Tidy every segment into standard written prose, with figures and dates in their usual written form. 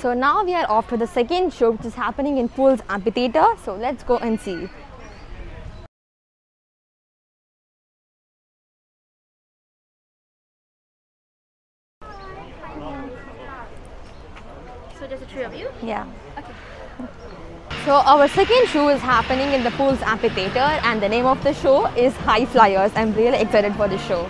So now we are off to the second show, which is happening in Pools Amphitheatre. So let's go and see. So there's the three of you? Yeah. Okay. So our second show is happening in the Pools Amphitheatre, and the name of the show is High Flyers. I'm really excited for this show.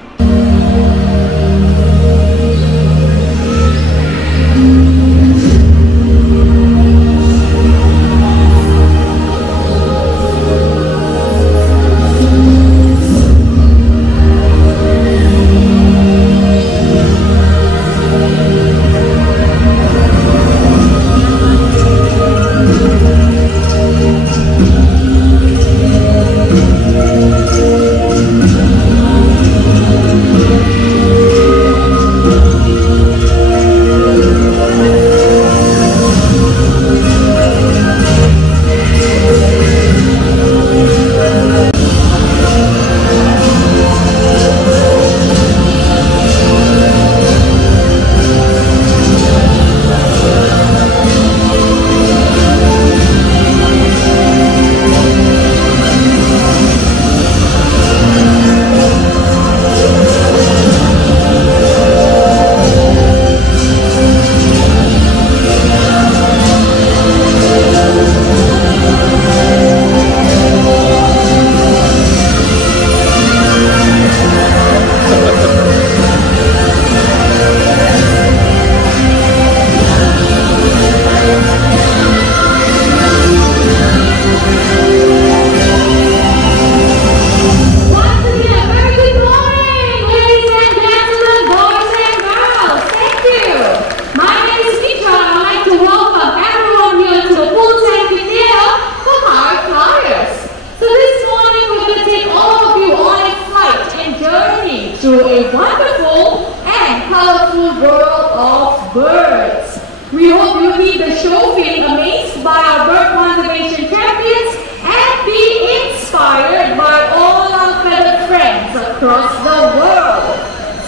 We hope you leave the show feeling amazed by our bird conservation champions and be inspired by all our feathered friends across the world.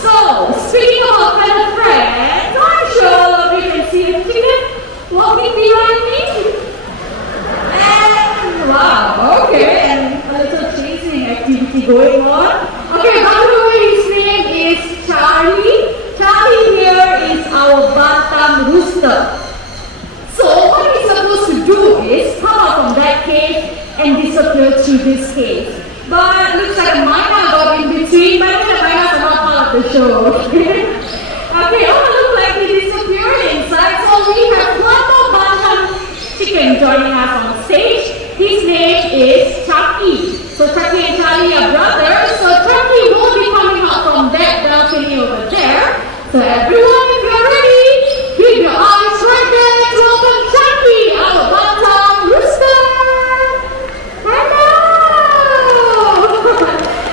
So, speaking of our feathered friends, I'm sure all of you can see a chicken walking behind me. And wow, okay, and a little chasing activity going on. Okay, by the way, his name is Charlie. Charlie here is our bantam rooster. So what he's supposed to do is come out from that cave and disappear through this cave. But looks like a minor got in between, but the minors are not part of the show. Okay, look like he disappeared inside. So we have one more bantam chicken joining us on stage. His name is Chucky. So Chucky and Charlie are brothers. So Chucky will be coming out from that balcony over there. So everyone, if you're ready, keep your eyes right there. Let's welcome Chucky, our bantam rooster. Hello!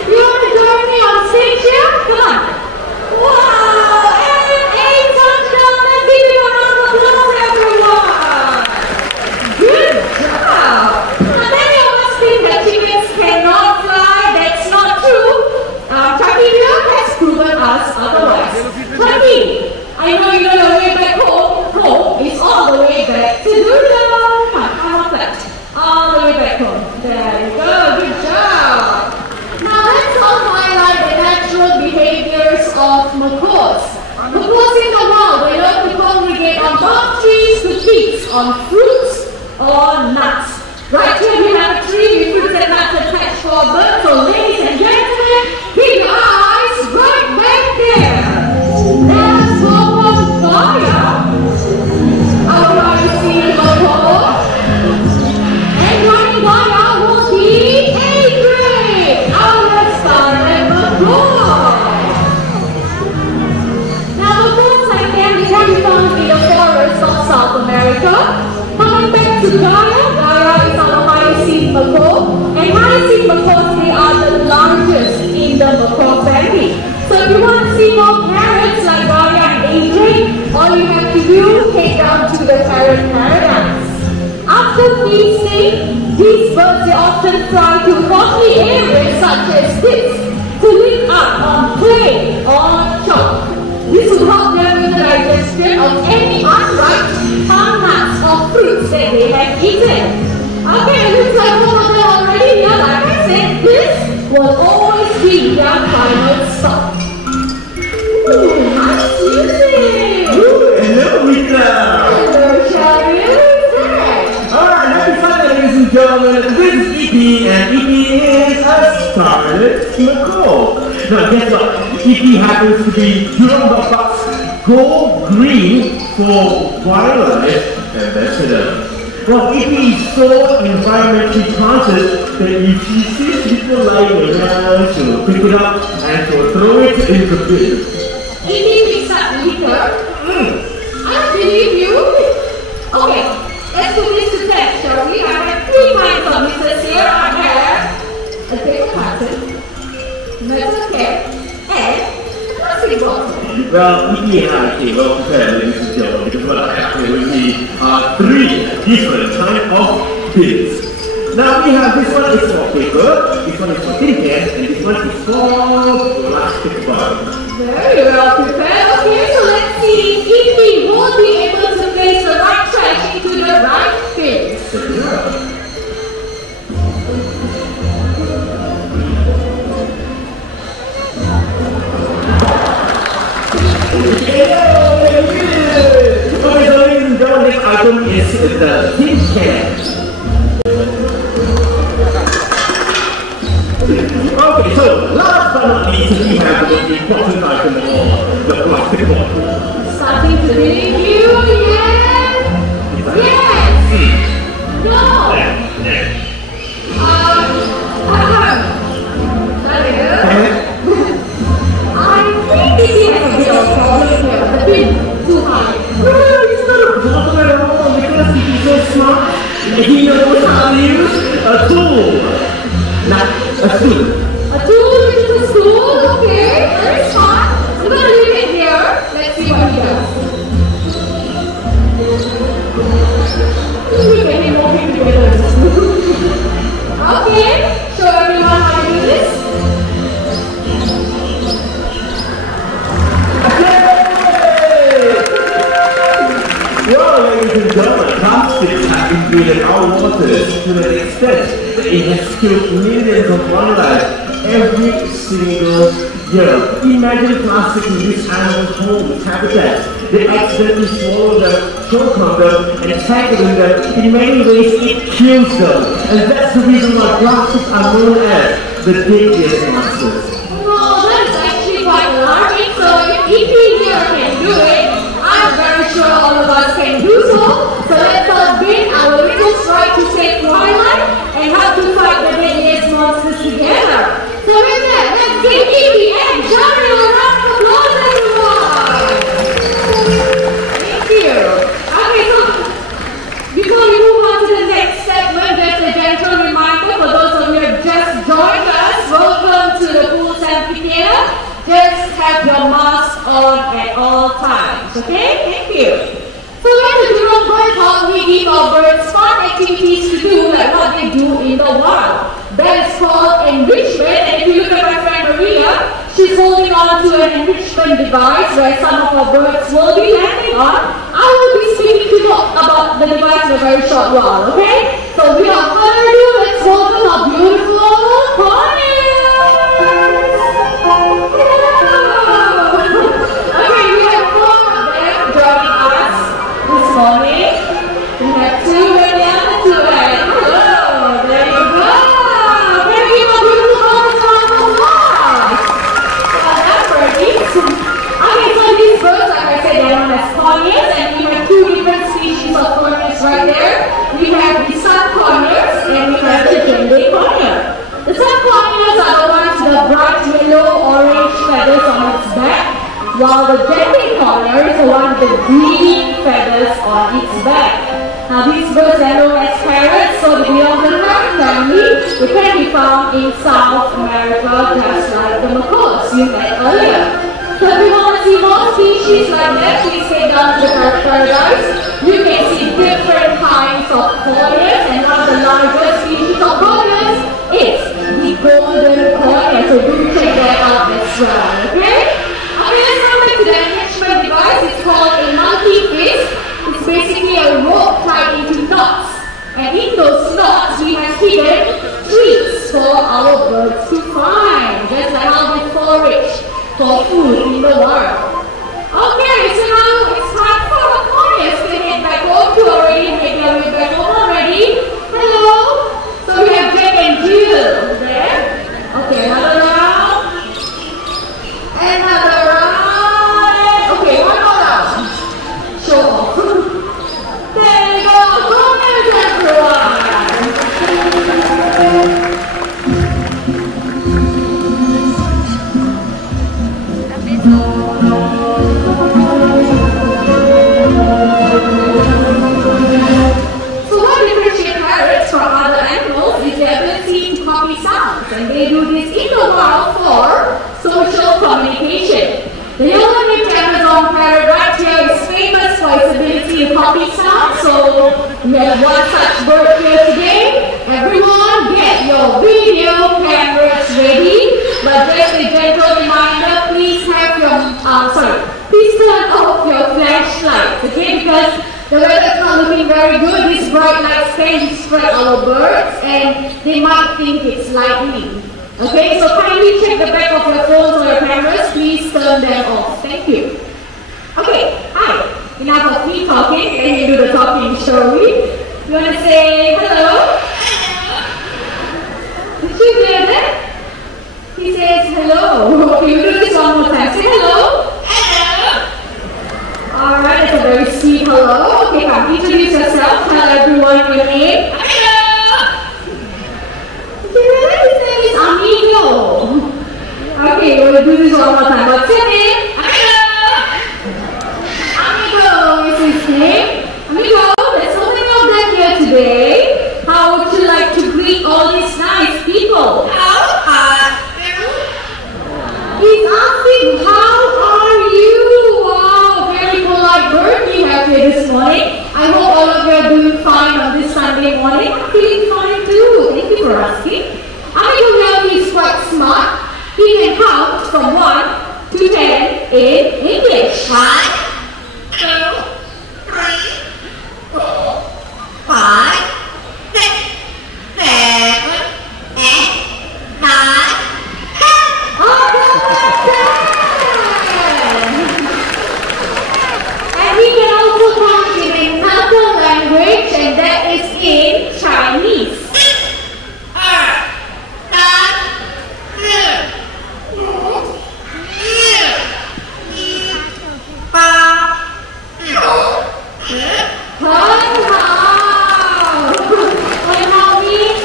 You want to join me on stage here? Come on. Wow! And a touchdown. Let's give you a round of applause, everyone. Good job. Many of us think that chickens cannot fly. That's not true. Chucky here has proven us otherwise. Chucky, I know you know your way back home. Home is all the way back to Jurong. Come on, I want that. All the way back home. There you go. Good job. Now let's all highlight the natural behaviors of macaws. Macaws in the wild, they love to congregate on palm trees to feast on fruits or nuts. Right here we have a tree with fruits and nuts attached for birds. So ladies and gentlemen, keep your eyes right back there. Let's welcome Gaia, our privacy macaw. And joining Gaia will be Adrian, our scarlet macaw. Now macaws like them can be found in the forests of South America. Coming back to Gaia, Gaia is our hyacinth macaw. And hyacinth macaws, they are the largest in the macaw family. So if you want to see more parrots like Gaia and Adrian, all you have to do is head down to the parrot paradise. After feasting, these birds they often fly to rocky areas such as this to lick up on clay or chalk. This will help them macaw. Now guess what? If he happens to be Jurong Bapak's Go Green for Wildlife Ambassador. Well, if he's so environmentally conscious that if he sees people lying around, she'll pick it up and she'll throw it in the bin. Eating mixed up liquor? I believe you. Okay, let's put this to test, shall we? I have 3 kinds of mixers here. I have a paper carton, metal cap, and a plastic bottle. Well, if we have a well prepared, ladies and gentlemen, because what I have here with me are 3 different types of bins. Now we have this one is for paper, this one is for tin can, and this one is for plastic bottle. Very well prepared. Okay, so let's see if we will be able to place the right trash into the right bin. Check it out. Okay, so ladies and gentlemen, this item is the tin can. Okay, so last but not least, we have the most important item of all, the plastic bottle. Starting to believe you, yes! Yes! No! I think this has a bit of a problem here, a bit too high. No, it's not a bottle at all, because he's so smart, he knows how to use a tool. Not a stool. A tool which is a stool, okay, very smart. We're going to leave it here. Let's see what he does. We can be walking together. Okay, show everyone how to do this. Well, ladies and gentlemen, plastics have invaded our waters to an extent that it has killed millions of wildlife every single year. Imagine plastic in this animal's home habitat. They accidentally swallow them, choke on them, and tackle them. In many ways, it kills them. And that's the reason why plastics are known as the deadliest monsters. No, that is actually quite alarming. So if we here can do it, I'm very sure all of us can do so. So let's all bring our little stride to save wildlife and help to fight the deadliest monsters together. So with that, let's give Evie and Johnny a round of applause, everyone! Thank you. Okay, so before we move on to the next segment, just a gentle reminder for those of you who have just joined us, welcome to the Pool Amphitheater. Just have your mask on at all times, okay? Thank you. So when the Jurong Bird Park, we give our birds fun activities to do like what they do in the wild. That is called enrichment, and if you look at my friend Maria, she's holding on to an enrichment device where some of our birds will be landing on. I will be speaking to you about the device in a very short while, okay? So without further ado, let's welcome our beautiful conures! Okay, we have 4 of them joining us this morning. We have 2 and the other 2 and hello, there you go. Can we give a beautiful round of applause? Well done, birdies. Okay, so these birds, like I said, they're known as conures, and we have 2 different species of conures right there. We have the sun conures and we have the jende conure. The sun conures are the ones with the bright yellow-orange feathers on its back, while the jende conure is the one with the green feathers on its back. Now these birds are known as parrots, so they belong to the parrot family. They can be found in South America, just like the macaws you met earlier. So if you want to see more species like that, please head down to the Parrot Paradise. You can see different kinds of conures, and one of the largest species of conures is the golden conure. So do check that out as well, okay? Okay, let's come back to the enrichment device. It's called a monkey fist. It's basically a rope tied into knots. And in those knots, we have hidden treats for our birds to find. Just like how we forage for food in the world. Okay, so now it's time for our conures to head back home. You already made your way back home already. Hello. So we have Jack and Jill there. Okay, another round. they do this in the wild for social communication. The yellow-lipped Amazon parrot right here is famous for its ability to copy sound. So we have one such bird here today. Everyone get your video cameras ready. But just a gentle reminder, please have your, please turn off your flashlights, okay? Because the weather's not looking very good. These bright lights can distract our birds and they might think it's lightning. Okay, so kindly check the back of your phones or your cameras. Please turn them off. Thank you. Okay, hi. Enough of me talking. Let me do the talking, shall we? You want to say hello? Did you hear that? He says hello. Okay, we'll do this one more time. Say hello. Hello. Alright, that's a very sweet hello. Okay, come, introduce yourself. Tell everyone your name. His name is Amigo. Okay, we'll do this one more time. What's your name? Amigo is his name. Amigo, there's so many of them here today. How would you like to greet all these nice people? He's asking, how are you? Wow, very polite bird we have here this morning. I hope all of you are doing fine on this Sunday morning. I'm feeling fine too. Thank you for asking. Amigo here is quite smart. He can count from 1 to 10 in English. 1, 2, 3, 4, 5, 6, 7, 8, 9, 10. And he can also count in another language, and that is in Chinese.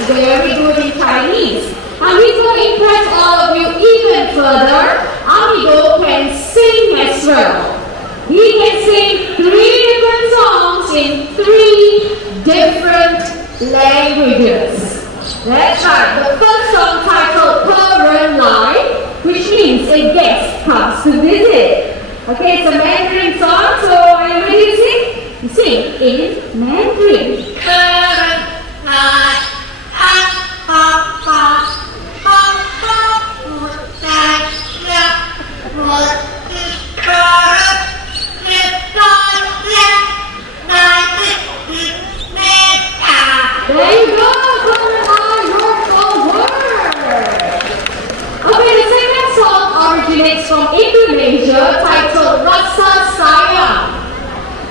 Very good in Chinese. And he's going to impress all of you even further. Amigo can sing as well. He can sing 3 different songs in 3 different languages. That's right. The first song titled Parrot, which means a guest comes to visit. Okay, it's a Mandarin song, so are you ready to sing? You sing in Mandarin. There you go, okay, the second song originates from Indonesia, titled Rasa Sayang.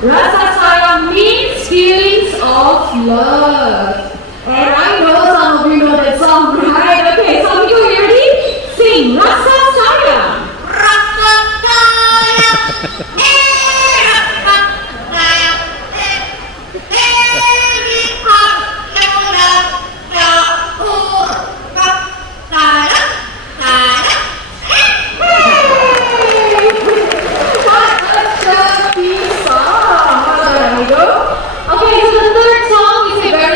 Rasa Sayang means feelings of love. And I know some of you know that song, right? Okay, so we go ready? Sing Rasa Sayang. Rasa Sayang. Okay, so the third song is a very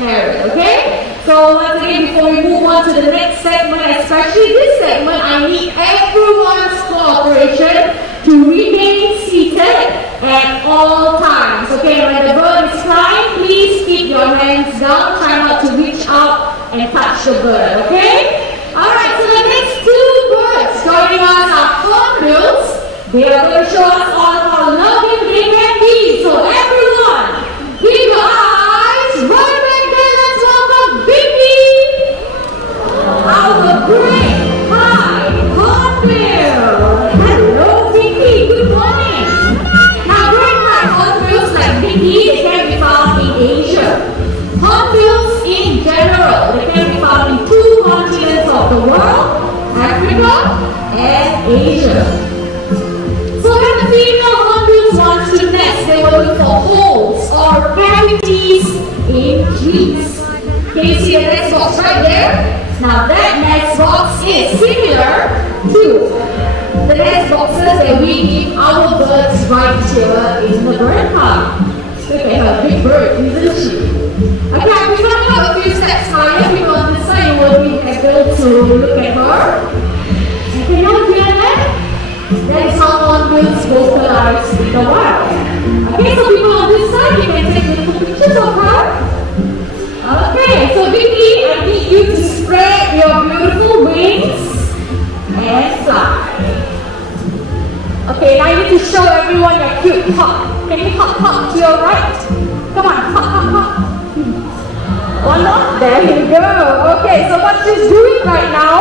parrot, okay? So once again, before we move on to the next segment, especially this segment, I need everyone's cooperation to remain seated at all times, okay? When the bird is flying, please keep your hands down, try not to reach out and touch the bird, okay? Alright, so the next two birds joining us are conures. They are going to show us all how loving they can be. So everyone, keep your eyes right back there. Let's welcome Vicky, our great high hornbill. Hello Vicky, good morning. Now great high hornbills like Vicky, they can be found in Asia. Hornbills in general, they can be found in two continents of the world, Africa and Asia. So when the female hornbills want to nest, they will look for holes or cavities in trees. Can you see the nest box right there? Now that nest box is similar to the nest boxes that we give our birds right here in the bird park. Look at her, big bird, isn't she? Okay, we're coming up a few steps higher because on this side you will be able to look at her. And can you hear that? That is how hornbills vocalize in the wild. Okay, so people on this side, you can take little pictures of her. Okay, so Vicky, I need you to spread your beautiful wings and fly. Okay, now you need to show everyone your cute hop. Can you hop to your right? Come on, hop. One more? There you go. Okay, so what she's doing right now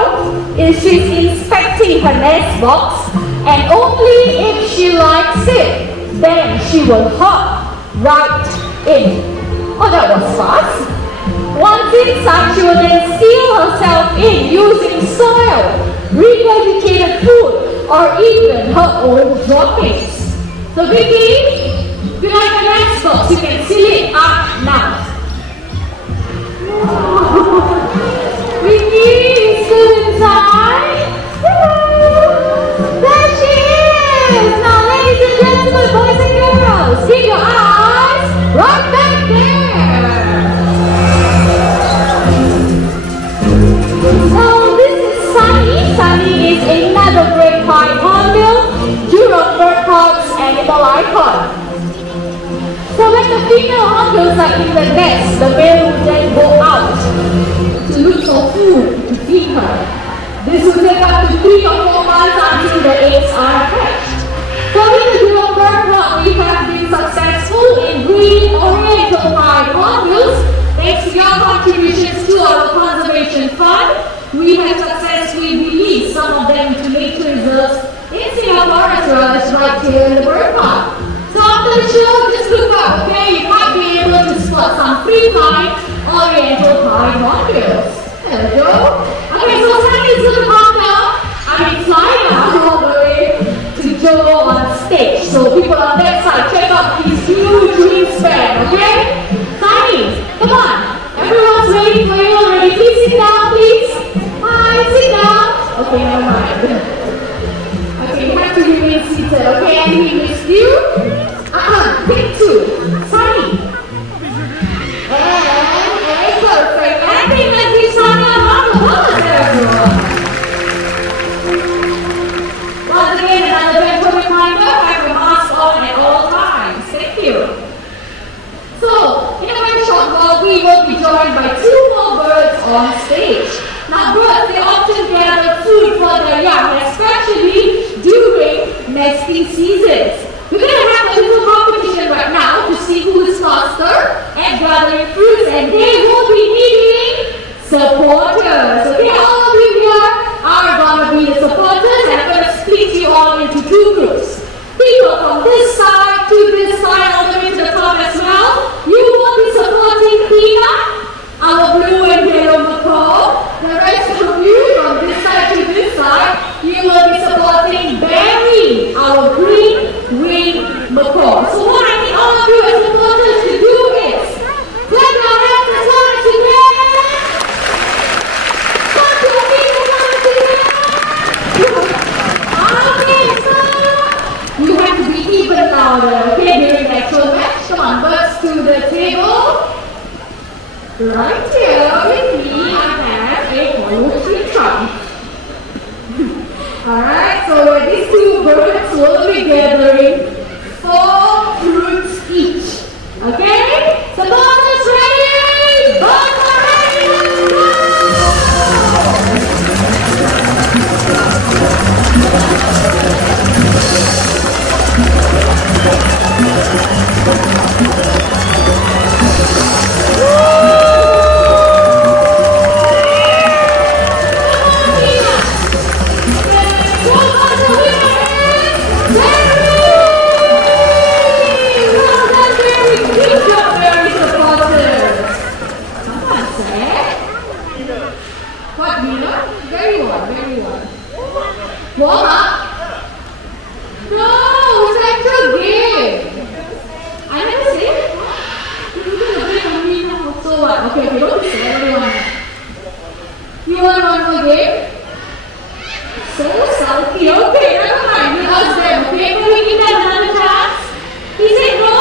is she's inspecting her nest box, and only if she likes it, then she will hop right in. Oh, that was fast. Once inside, she will then seal herself in using soil, regurgitated food, or even her own droppings. So Vicky, if you like the nest box, you can seal it up now. Vicky is still inside. Hello. There she is. Now, ladies and gentlemen, boys and girls, keep your eyes right back there. So this is Sunny. Sunny is another great white hornbill, Jurong bird park's animal icon. So when the female hornbills are in the nest, the male will then go out to look for food to feed her. This will take up to 3 or 4 months until the eggs are hatched. So in the Jurong bird park, we have been successful in breeding oriental white hornbills. Thanks to your contributions to our conservation fund, we have successfully released some of them to nature reserves in Singapore as well as right here in the bird park. So after the show, just look up, okay? You might be able to spot some free-flying oriental white hornbills. There we go. Okay, so Sunny's going to fly now all the way to Jurong on stage. So people on that side, check out his huge wingspan, okay? Sunny, come on. Everyone's waiting for you already. Please sit down, please. Hi, sit down. Okay, never mind. Okay, you have to remain seated, okay? And we missed you. Pick 2. Sunny. And perfect. I think let's give Sunny a round of applause, everyone. Once again, another gentle reminder, have your mask on at all times. Thank you. So, in a very short while, we will be joined by 2 more birds on stage. Now, birds, they often gather food for their young, especially during nesting seasons. We're going to have a little competition right now to see who is faster at gathering fruits, and they will be needing supporters. Okay, all of you here are going to be the supporters, and I'm going to split you all into 2 groups. People from this side to this side, all the way to the top as well. You will be supporting Peanut, our blue and yellow macaw. The rest of you from this side to this side, you will be supporting Berry, our green winged Right here with me, I have a hollow tree trunk. Alright, so these two birds will be gathering 4 fruits each. Okay? So birds is ready! Birds are ready! Let's go! What, Mina? Very well, very well. Warm up? No, it's an actual game. I never say. You do the game on Mina. So what? Okay, don't say everyone. You want one more game? So sulky. Okay, never mind. We ask them. Okay, can we give them another chance? He said no?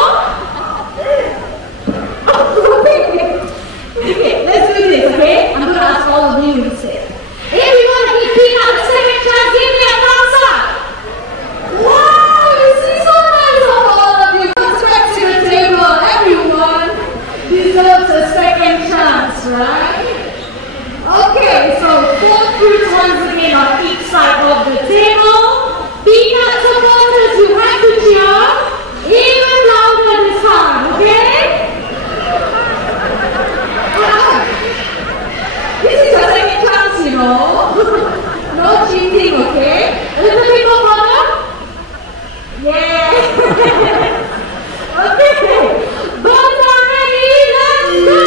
Okay, let's do this, okay? I'm going to ask all of you to say. If you want to eat peanut the second chance, give me a thumbs up. Wow, you see so nice of all of you. What's back to your table? Everyone deserves a second chance, right? Okay, so 4 fruits once again on each side of the table. Peanut supporters, you have to cheer even louder this time, okay? This is your second chance, you know. No cheating, okay? A little bit more further? Yeah. Okay. Birds are ready. Let's go.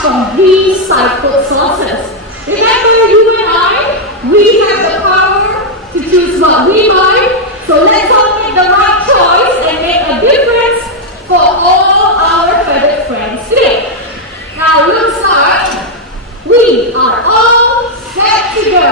From recycled sources. Remember, you and I, we have the power to choose what we buy. So let's all make the right choice and make a difference for all our feathered friends today. Now, looks like we are all set to go.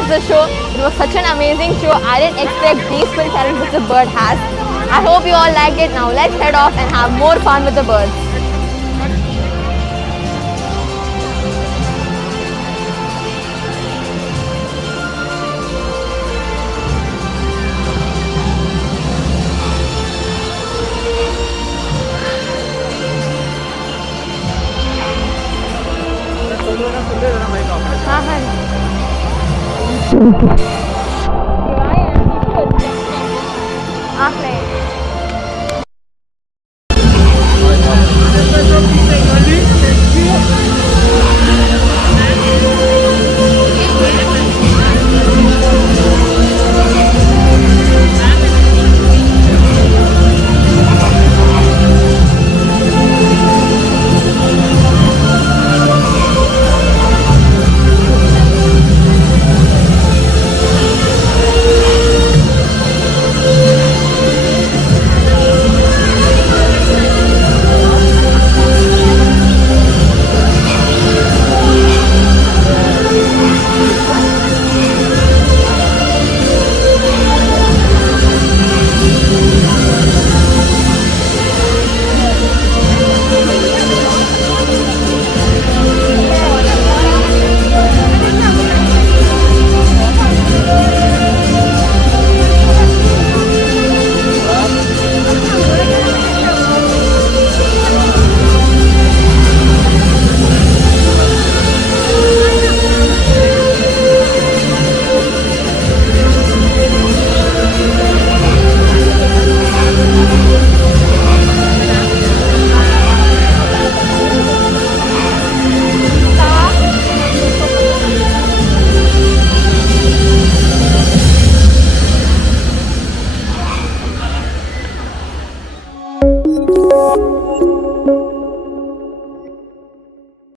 was the show. It was such an amazing show. I didn't expect graceful talent which the bird has. I hope you all liked it. Now let's head off and have more fun with the birds.